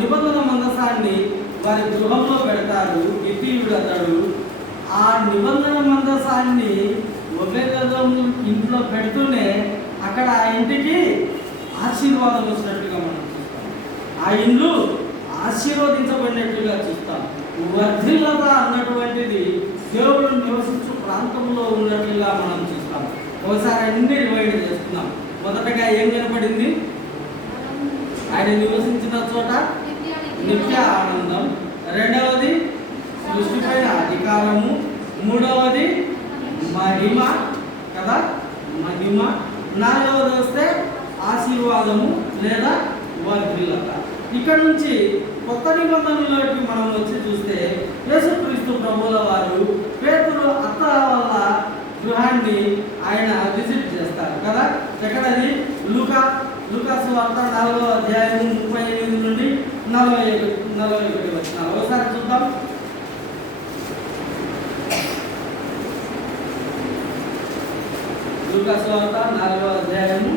నిబంధన మందసాన్ని వారి గృహంలో పెడతారు. గిత్తీయుడు అతడు. ఆ నిబంధన మందసాన్ని ఓబేదెదోము ఇంట్లో పెడుతూనే అక్కడ ఆ ఇంటికి ఆశీర్వాదం వచ్చినట్టుగా మనం చూస్తాం. ఆ ఇల్లు ఆశీర్వదించబడినట్లుగా చూస్తాం. వర్ధిల్లత అన్నటువంటిది దేవుడు నివసించు ప్రాంతంలో ఉన్నట్లుగా మనం చూస్తాం. ఒకసారి అన్ని రివైండ్ చేసుకుందాం. మొదటగా ఏం కనపడింది? ఆయన నివసించిన చోట నిత్య ఆనందం, రెండవది సృష్టిపైన అధికారము, మూడవది మహిమ కదా, మహిమ, నాలుగవది వస్తే ఆశీర్వాదము లేదా వర్ధిల్లత. ఇక్కడ నుంచి కొత్త నిబంధనలోకి మనం వచ్చి చూస్తే యేసుక్రీస్తు ప్రభువుల వారు పేతురు అత్త వల్ల గృహాన్ని ఆయన విజిట్ చేస్తారు కదా. ఎక్కడది? లూకా సువార్త 4వ అధ్యాయం 38 నుండి 41 వచనాలు. ఒకసారి చూద్దాం. లూకా సువార్త 4వ అధ్యాయము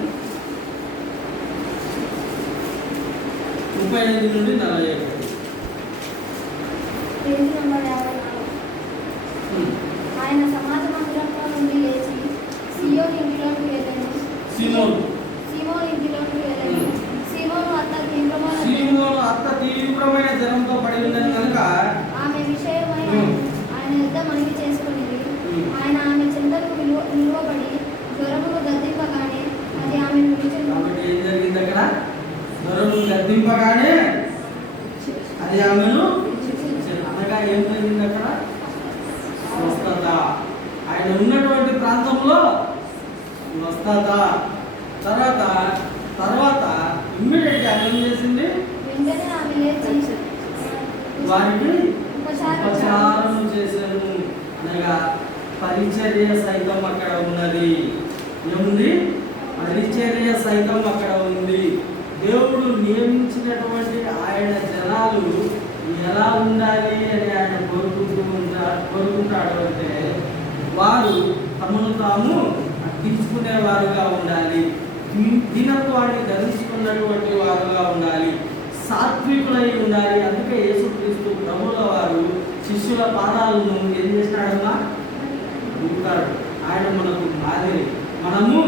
38 నుండి 41. ఆయన సమాజ మందిరంలో నుండి లేచి సీమోను ఇంటిలోకి వెళ్ళాను. సీమోను అత్త తీవ్రమైన జ్వరంతో పడి ఉన్నది కనుక ఆమె విషయమై ఆయన యుద్ధ మనవి చేసుకుని ఆయన ఆమె చెంతకు నిలువబడి జ్వరమును గద్దింపగానే అది ఆమెను విడిచింది. కాబట్టి ఏం జరిగింది? అక్కడ జ్వరము గద్దింపగానే అది ఆమెను అనగా ఏం జరిగింది? అక్కడ స్వస్థత. ఆయన ఉన్నటువంటి ప్రాంతంలో స్వస్థత. తర్వాత ఇమ్మీడియట్గా ఏం చేసింది? వెంటనే ఆమె లేచి వారికి ఉపచారం చేశాను. అనగా పరిచర్య సైతం అక్కడ ఉన్నది. ఏముంది? పరిచర్య సైతం అక్కడ ఉంది. దేవుడు నియమించినటువంటి ఆయన జనాలు ఎలా ఉండాలి అని ఆయన కోరుకుంటాడు అంటే వారు తమను తాము తగ్గించుకునేవారుగా ఉండాలి, దీనత్వాన్ని ధరించుకున్నటువంటి వారుగా ఉండాలి, సాత్వికులై ఉండాలి. అందుకే యేసుక్రీస్తు ప్రభువుల వారు శిష్యుల పాదాలను ఏం చేసినాడమ్మా? ఊరుతాడు. ఆయన మనకు మాదిరి. మనము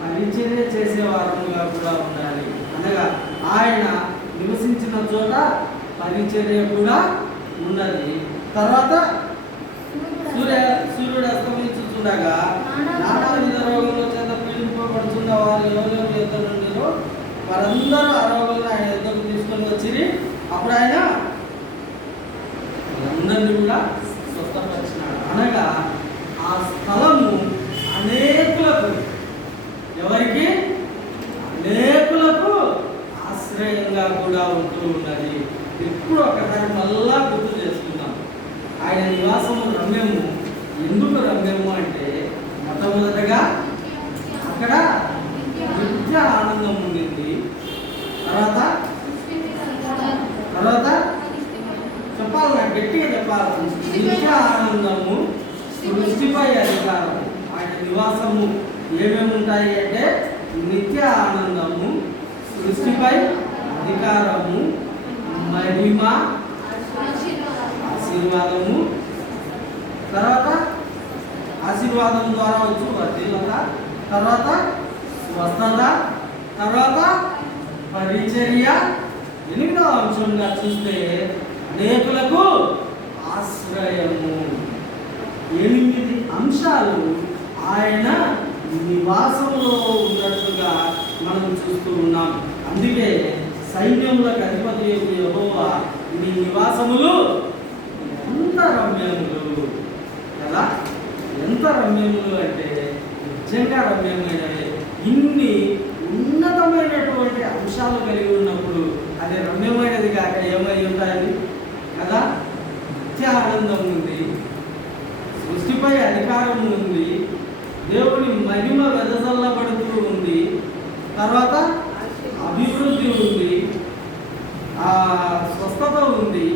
పరిచర్య చేసేవారముగా కూడా ఉండాలి. అనగా ఆయన నివసించిన చోట పరిచర్య కూడా ఉన్నది. తర్వాత సూర్యుడు అస్తమించుతుండగా నానా విధ రోగంలో చేత పీడింపబడుతున్న వారు ఎవరెవరు ఎదురు నుండిరో వారందరూ ఆ రోగులను ఆయన ఎదురు తీసుకొని వచ్చి అప్పుడు ఆయన అందరినీ కూడా స్వస్థపరిచినాడు. అనగా ఆ స్థలము అనేకులకు, ఎవరికి? అనేకులకు ఆశ్రయంగా కూడా ఉంటూ ఉన్నది. ఎప్పుడు ఒకసారి మళ్ళా గుర్తు చేసుకుందాం. ఆయన నివాసము రమ్యము. ఎందుకు రమ్యము అంటే మొట్టమొదటగా అక్కడ నిత్య ఆనందం ఉండింది. తర్వాత చెప్పాలి, నాకు గట్టిగా చెప్పాలి. నిత్య ఆనందము, సృష్టిపై అధికారము. ఆయన నివాసము ఏమేమి ఉంటాయి అంటే నిత్య ఆనందము, సృష్టిపై అధికారము, మహిమ, ఆశీర్వాదము, తర్వాత ఆశీర్వాదం ద్వారా వచ్చు వర్ధిల్లత, తర్వాత స్వస్థత, తర్వాత పరిచర్య. 8వ అంశంగా చూస్తే అనేకులకు ఆశ్రయము. 8 అంశాలు ఆయన నివాసంలో ఉన్నట్టుగా మనం చూస్తూ ఉన్నాం. అందుకే సైన్యములకు అధిపతి యెహోవా నీ నివాసములు ఎంత రమ్యములు కదా, ఎంత రమ్యములు అంటే నిజంగా రమ్యమైనవి. ఇన్ని ఉన్నతమైనటువంటి అంశాలు కలిగి ఉన్నప్పుడు అది రమ్యమైనది కాక ఏమై ఉంటాయి కదా. నిత్య ఆనందం ఉంది, సృష్టిపై అధికారం ఉంది, దేవుని మహిమ వెదజల్లబడుతూ ఉంది, తర్వాత అభివృద్ధి ఉంది, స్వస్థత ఉంది,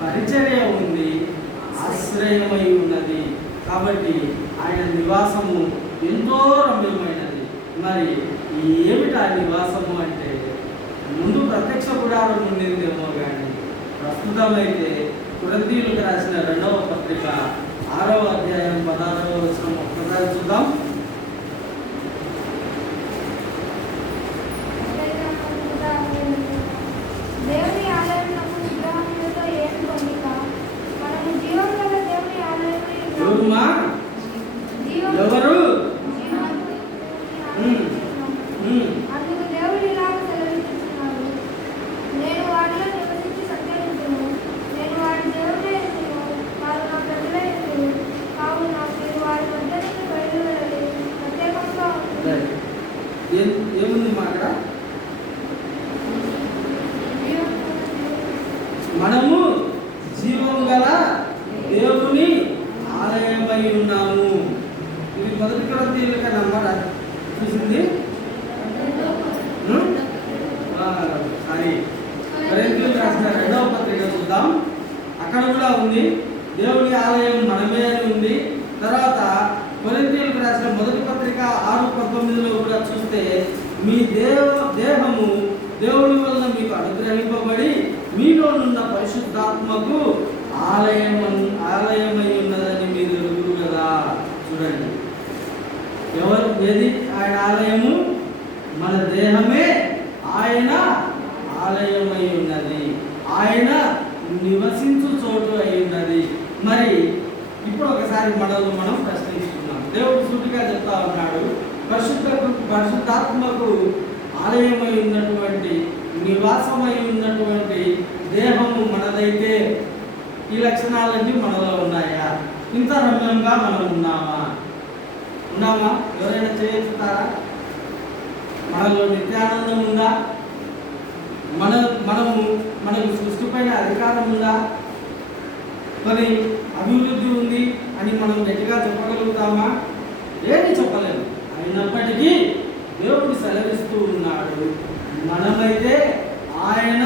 పరిచర్య ఉంది, ఆశ్రయమై ఉన్నది. కాబట్టి ఆయన నివాసము ఎంతో రమ్యమైనది. మరి ఏమిటి ఆ నివాసము అంటే ముందు ప్రత్యక్ష గుడారం ఉండిందేమో కానీ ప్రస్తుతమైతే కొరింథీయులకు రాసిన 2వ పత్రిక 6వ అధ్యాయం 16వ వచనం ఒక్కసారి చూద్దాం. దేవుని ఆలయమునకు విగ్రహములతో ఏమి పొందిక? మనము జీవం గల దేవుని ఆలయమై ఉన్నాము. ఎవరు? అందుకు దేవుడు ఇలాగ సెలవిస్తున్నాడు, నేను వారిలో నివసించి సంచరించును, నేను వారి దేవుడే ఎందును, వారు నా ప్రజలే ఎందును, కావున మీరు వారి మధ్య నుండి బయలుదేరి ప్రత్యేకంగా ఉంటుంది. ఏముంది మా అక్కడ? మనము జీవం గల దేవుని ఆలయమై ఉన్నాము. ఇది మొదటి కొరింథీయులకు నంబర్ చూసింది. కొరింథీయులకు రాసిన 2వ పత్రిక చూద్దాం. అక్కడ కూడా ఉంది దేవుని ఆలయం మనమే అని ఉంది. తర్వాత కొరింథీయులకు రాసిన మొదటి పత్రిక 6:19లో కూడా చూస్తే మీ దేహము దేవుని వలన మీకు అనుగ్రహింపబడి మీలోనున్న పరిశుద్ధాత్మకు ఆలయమై ఉన్నదని మీరు ఎరుగురు కదా. చూడండి, ఎవరు ఏది ఆయన ఆలయము? మన దేహమే ఆయన ఆలయమై ఉన్నది, ఆయన నివసించు చోటు అయి ఉన్నది. మరి ఇప్పుడు ఒకసారి మనల్ని మనం ప్రశ్నిస్తున్నాం. దేవుడు సూటిగా చెప్తా ఉన్నాడు, పరిశుద్ధాత్మకు ఆలయమై ఉన్నటువంటి, నివాసమై ఉన్నటువంటి దేహము మనదైతే ఈ లక్షణాలన్నీ మనలో ఉన్నాయా? ఇంత రమ్యంగా మనం ఉన్నామా? ఎవరైనా చేస్తారా? మనలో నిత్యానందం ఉందా? మనకు సృష్టి పైన అధికారం ఉందా? మరి అభివృద్ధి ఉంది అని మనం గట్టిగా చెప్పగలుగుతామా? ఏమి చెప్పలేము. అయినప్పటికీ దేవుడు సెలవిస్తూ ఉన్నాడు, మనమైతే ఆయన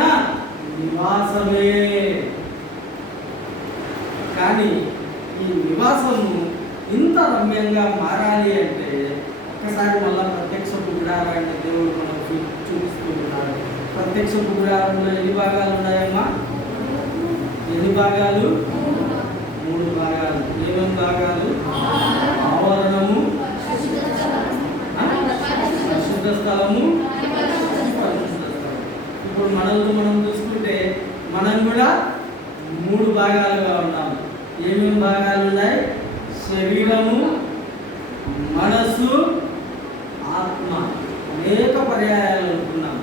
నివాసమే. కానీ ఈ నివాసము ఇంత రమ్యంగా మారాలి అంటే ఒక్కసారి మళ్ళా ప్రత్యక్షపు గుడారాన్ని దేవుడు మనకు చూపిస్తూ ఉన్నాడు. ప్రత్యక్షపు గుడారంలో ఎన్ని భాగాలు ఉన్నాయమ్మా? ఎన్ని భాగాలు? 3 భాగాలు. ఏమేమి భాగాలు? ఆవరణము, పరిశుద్ధ స్థలము, పరిశుద్ధ స్థలం. ఇప్పుడు మనల్ని మనం చూసుకుంటే మనం కూడా 3 భాగాలుగా ఉన్నాము. ఏమేమి భాగాలు ఉన్నాయి? శరీరము, మనసు, ఆత్మ. అనేక పర్యాయాలు అనుకున్నాం.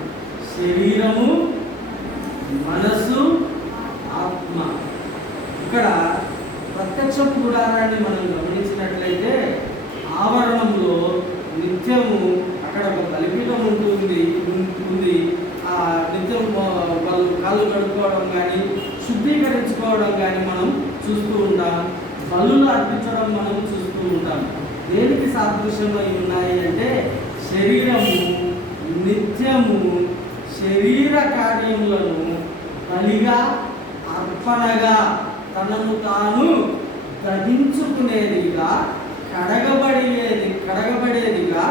శరీరము, మనసు, ఆత్మ. ఇక్కడ ప్రత్యక్షపు గుడారాన్ని మనం గమనించినట్లయితే ఆవరణంలో నిత్యము అక్కడ ఒక బలిపీఠం ఉంది. ఆ నిత్యం వాళ్ళు కాళ్ళు కడుక్కోవడం కానీ శుద్ధీకరించుకోవడం కానీ మనం చూస్తూ ఉంటాం. బలులు అర్పించడం మనం చూస్తూ ఉంటాం. దేనికి సాదృశ్యమై ఉన్నాయి అంటే శరీరము నిత్యము శరీర కార్యములను బలిగా అర్పణగా తనను తాను గ్రహించుకునేదిగా కడగబడేదిగా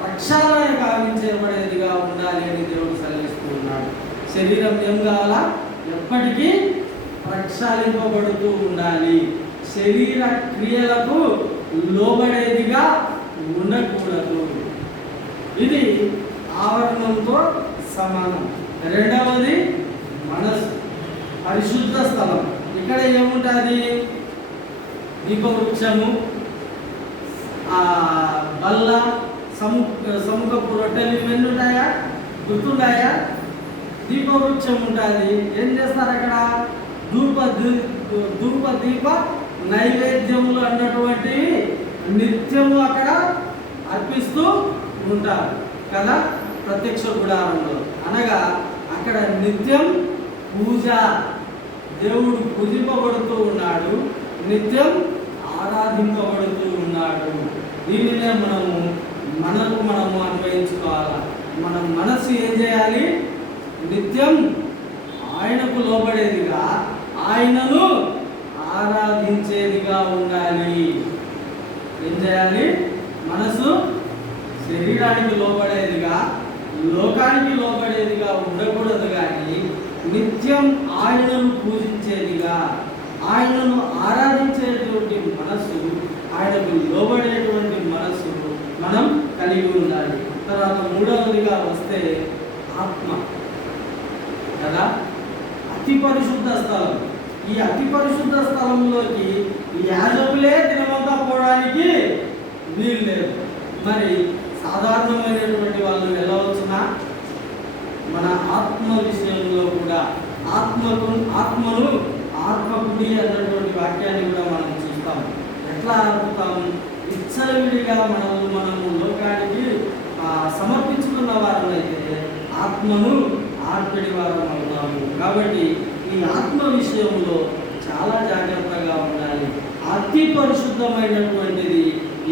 ప్రక్షాళన గావించబడేదిగా ఉండాలి అని దేవుడు సలహిస్తూ ఉన్నాడు. శరీరం ఏం కావాలా? ఎప్పటికీ ప్రక్షాళింపబడుతూ ఉండాలి. శరీర క్రియలకు లోబడేదిగా ఉండకూడదు. ఇది ఆవరణంతో సమానం. రెండవది మనసు, పరిశుద్ధ స్థలం. ఇక్కడ ఏముంటుంది? దీపవృక్షము, బల్ల, సముఖపు రొట్టెలు ఇవన్నీ ఉంటాయా? గుర్తుంటాయా? దీపవృక్షం ఉంటుంది. ఏం చేస్తారు అక్కడ? ధూప దీప నైవేద్యములు అన్నటువంటి నిత్యము అక్కడ అర్పిస్తూ ఉంటారు కదా ప్రత్యక్ష గుడారంలో. అనగా అక్కడ నిత్యం పూజ, దేవుడు పూజింపబడుతూ ఉన్నాడు, నిత్యం ఆరాధింపబడుతూ ఉన్నాడు. దీనినే మనము అన్వయించుకోవాలి. మనం మనసు ఏం చేయాలి? నిత్యం ఆయనకు లోబడేదిగా, ఆయనను ఆరాధించేదిగా ఉండాలి. ఏం చేయాలి? మనసు శరీరానికి లోబడేదిగా, లోకానికి లోబడేదిగా ఉండకూడదు. కానీ నిత్యం ఆయనను పూజించేదిగా, ఆయనను ఆరాధించేటువంటి మనసు, ఆయనకు లోబడేటువంటి మనసు మనం కలిగి ఉండాలి. తర్వాత మూడవదిగా వస్తే ఆత్మ కదా, అతి పరిశుద్ధ స్థలం. ఈ అతి పరిశుద్ధ స్థలంలోకి యాజకులే దినమంతా పోవడానికి వీలు లేదు. మరి సాధారణమైనటువంటి వాళ్ళు వెళ్ళవచ్చునా? మన ఆత్మ విషయంలో కూడా ఆత్మను ఆత్మకుడి అన్నటువంటి వాక్యాన్ని కూడా మనం చూస్తాం. ఎట్లా ఆత్మతాం? విచ్చలవిడిగా మనము లోకానికి సమర్పించుకున్న వారమైతే ఆత్మను ఆర్పిడి వారం అవుతాము. కాబట్టి ఈ ఆత్మ విషయంలో చాలా జాగ్రత్తగా ఉండాలి. అతి పరిశుద్ధమైనటువంటిది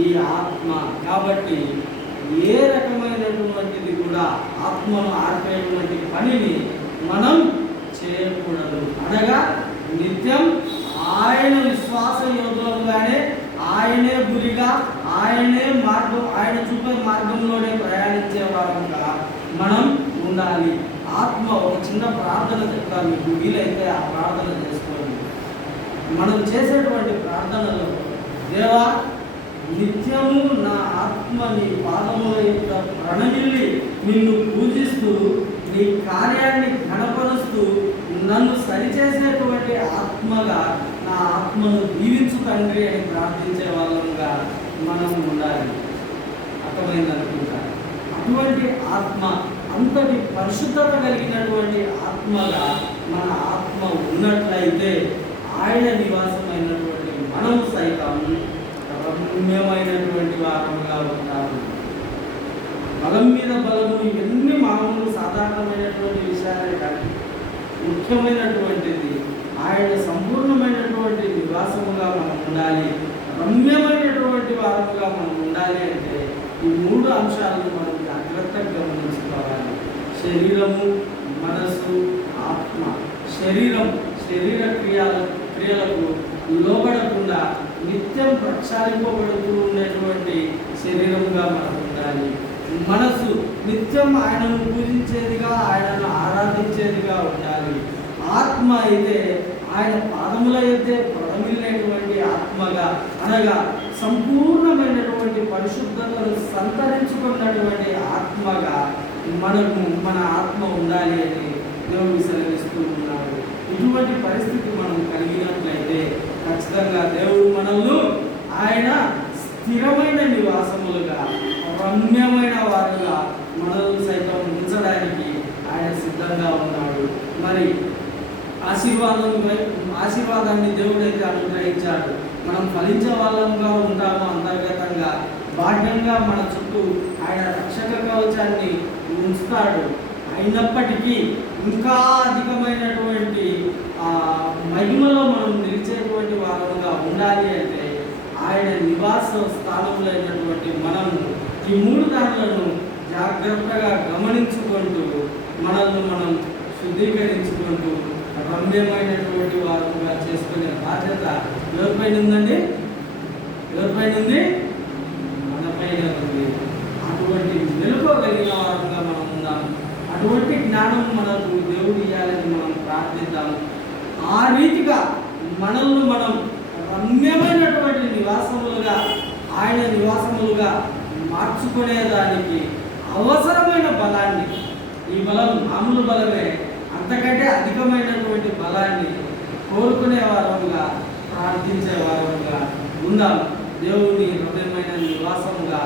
ఈ ఆత్మ. కాబట్టి ఏ రకమైనటువంటిది కూడా ఆత్మను ఆర్పేటువంటి పనిని మనం చేయకూడదు. అనగా నిత్యం ఆయన విశ్వాస యోధులుగానే, ఆయనే గురిగా, ఆయనే మార్గం, ఆయన చూపే మార్గంలోనే ప్రయాణించే వారంగా మనం ఉండాలి. ఆత్మ ఒక చిన్న ప్రార్థన చెప్తాను, మీకు వీలైతే ఆ ప్రార్థన చేసుకోండి. మనం చేసేటువంటి ప్రార్థనలో, దేవా నిత్యము నా ఆత్మ నీ పాదముల యొక్క ప్రణమిల్లి నిన్ను పూజిస్తూ నీ కార్యాన్ని ఘనపరుస్తూ నన్ను సరిచేసేటువంటి ఆత్మగా నా ఆత్మను దీవించు తండ్రి అని ప్రార్థించే వాళ్ళంగా మనం ఉండాలి. అర్థమైందనుకుంటా. అటువంటి ఆత్మ, అంతటి పరిశుద్ధత కలిగినటువంటి ఆత్మగా మన ఆత్మ ఉన్నట్లయితే ఆయన నివాసమైనటువంటి మనం సైతం రమ్యమైనటువంటి వారముగా ఉంటాము. బలం మీద బలము, ఇవన్నీ మామూలు సాధారణమైనటువంటి విషయాలే కానీ ముఖ్యమైనటువంటిది ఆయన సంపూర్ణమైనటువంటి నివాసముగా మనం ఉండాలి, రమ్యమైనటువంటి వారముగా మనం ఉండాలి. అంటే ఈ 3 అంశాలను మనం జాగ్రత్తగా గమనించుకోవాలి. శరీరము, మనసు, ఆత్మ. శరీర క్రియలకు లోబడకుండా నిత్యం ప్రక్షాళింపబడుతూ ఉన్నటువంటి శరీరంగా మనం ఉండాలి. మనసు నిత్యం ఆయనను పూజించేదిగా, ఆయనను ఆరాధించేదిగా ఉండాలి. ఆత్మ అయితే ఆయన పాదముల అయితే ప్రమిలినటువంటి ఆత్మగా, అనగా సంపూర్ణమైనటువంటి పరిశుద్ధతను సంతరించుకున్నటువంటి ఆత్మగా మన ఆత్మ ఉండాలి అని దేవుడు సెలవిస్తూ ఉన్నాడు. ఇటువంటి పరిస్థితి మనం కలిగినట్లయితే ఖచ్చితంగా దేవుడు మనల్ని ఆయన స్థిరమైన నివాసములుగా, రమ్యమైన వారుగా మనల్ని సైతం ఉంచడానికి ఆయన సిద్ధంగా ఉన్నాడు. మరి ఆశీర్వాదాన్ని దేవుడైతే అనుగ్రహించాడు. మనం ఫలించే వాళ్ళంగా ఉంటాము. అంతర్గతంగా బాహ్యంగా మన చుట్టూ ఆయన రక్షక కవచాన్ని ఉంచుతాడు. అయినప్పటికీ ఇంకా అధికమైనటువంటి మహిమలో మనం నిలిచేటువంటి వారంగా ఉండాలి అంటే ఆయన నివాస స్థానంలో మనము ఈ 3 దారులను జాగ్రత్తగా గమనించుకుంటూ మనల్ని మనం శుద్ధీకరించుకుంటూ రమ్యమైనటువంటి వారుగా చేసుకునే బాధ్యత ఎవరిపైన ఉందండి? ఎవరిపైన ఉంది? మనపైన ఉంది. అటువంటి మెలుకోగలిగిన వారుగా మనం ఉందాం. అటువంటి జ్ఞానం మనకు దేవుడు ఇవ్వాలని మనం ప్రార్థిద్దాం. ఆ రీతిగా మనల్ని మనం రమ్యమైనటువంటి నివాసములుగా, ఆయన నివాసములుగా మార్చుకునేదానికి అవసరమైన బలాన్ని, ఈ బలం మామూలు బలమే, అంతకంటే అధికమైనటువంటి బలాన్ని కోరుకునే వారంగా, ప్రార్థించే వారంగా ఉందాం. దేవుని హృదయమైన నివాసముగా